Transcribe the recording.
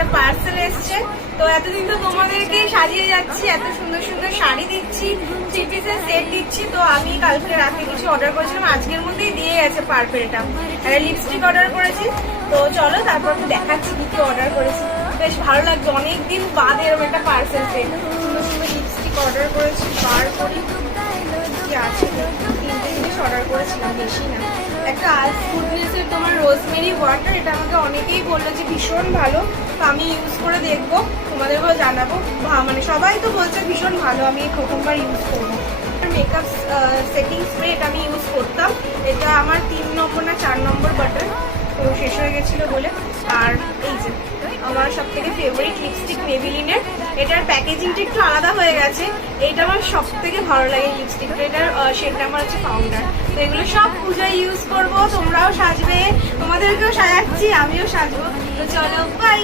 একটা পার্সেল এসছে। তো এতদিন তো তোমাদেরকে সাজিয়ে যাচ্ছি, এত সুন্দর সুন্দর শাড়ি দিচ্ছি, থ্রি পিসের সেট দিচ্ছি। তো আমি কালকে রাতে কিছু অর্ডার করেছিলাম, আজকের মধ্যেই দিয়ে গেছে পার্পেলটা। একটা লিপস্টিক অর্ডার করেছি। তো চলো তারপর আমি দেখাচ্ছি কি কি অর্ডার করেছি। বেশ ভালো লাগছে, অনেকদিন বাদে এরকম একটা পার্সেল পেয়ে। সুন্দর সুন্দর লিপস্টিক অর্ডার করেছি, বার করি কি আছে। 3টে জিনিস অর্ডার করেছিলাম, বেশি না। একটা গুডনেসের তোমার রোজমেরি ওয়াটার, এটা আমাকে অনেকেই বললো যে ভীষণ ভালো। তো আমি ইউজ করে দেখবো, তোমাদেরকেও জানাবো। মানে সবাই তো বলছে ভীষণ ভালো, আমি প্রথমবার ইউজ করবো। মেকআপ সেটিং স্প্রে, এটা আমি ইউজ করতাম। এটা আমার 3 নম্বর না 4 নম্বর বাটন, তো শেষ হয়ে গেছিলো বলে। আর এই যে আমার সব থেকে ফেভারিট লিপস্টিক মেবিলিনের, এটার প্যাকেজিংটা একটু আলাদা হয়ে গেছে। এইটা আমার সব থেকে ভালো লাগে লিপস্টিকটা। এটার শেডটা আমার হচ্ছে পাউডার। তো এগুলো সব পূজায় ইউজ করবো, তোমরাও সাজবে, তোমাদেরকেও সাজাচ্ছি, আমিও সাজবো। তো চলো বাই।